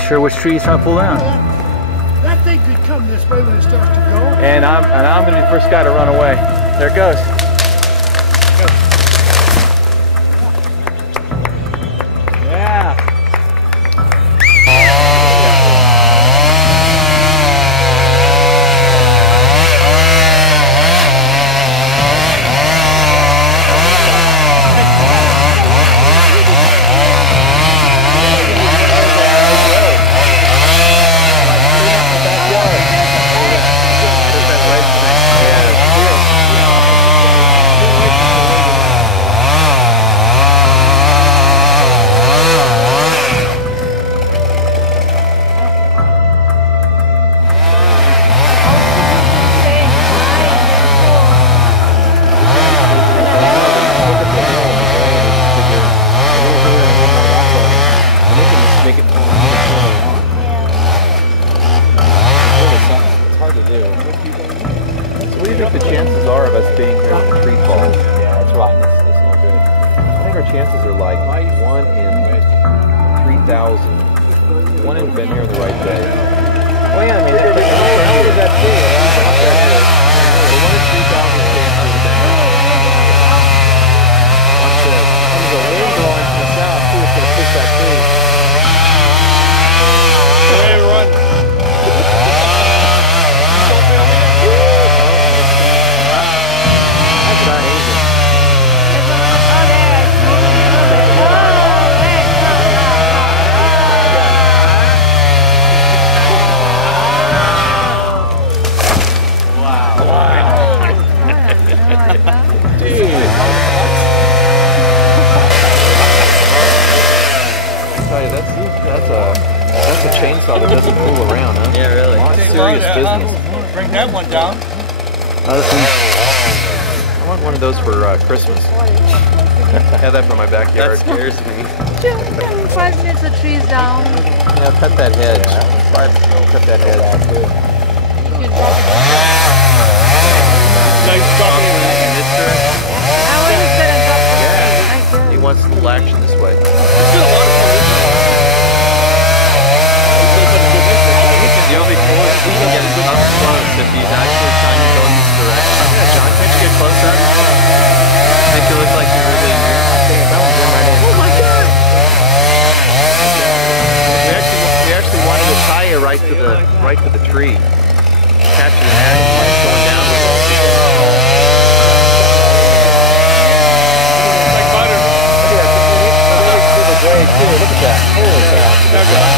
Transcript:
not sure which tree he's trying to pull down. That thing could come this way when it starts to go. And I'm going to be the first guy to run away. There it goes. Yeah. The chances are of us being here when the tree falls. Yeah, that's right. It's no good. I think our chances are like 1 in 3,000. 1 in been here on the right day. Well, yeah, I mean, how old is that tree? 1 in 3,000 chance of been here. Watch this. There's a wind blowing from the south, too. It's going to push that tree. Hey, run. That's a chainsaw that doesn't fool around, huh? Yeah, really. Serious business. Bring that one down. I want one of those for Christmas. Have that for my backyard. That scares me. 5 minutes the trees down. Yeah, cut that hedge. Cut that hedge. Nice dropping in this direction. I wasn't gonna drop the Yeah. tree. He wants a little action this way. There's still a lot of fun. The only coolest is he can get enough close if he's actually trying to go in this direction. Yeah, John, can't you get closer? Make it look like you're really near. That one's in right in. Oh my God! We actually wanted to tie you right to the tree. Catch your head when it's going down with it. Like butter. Yeah, it's really the blade too. Look at that. Holy cow.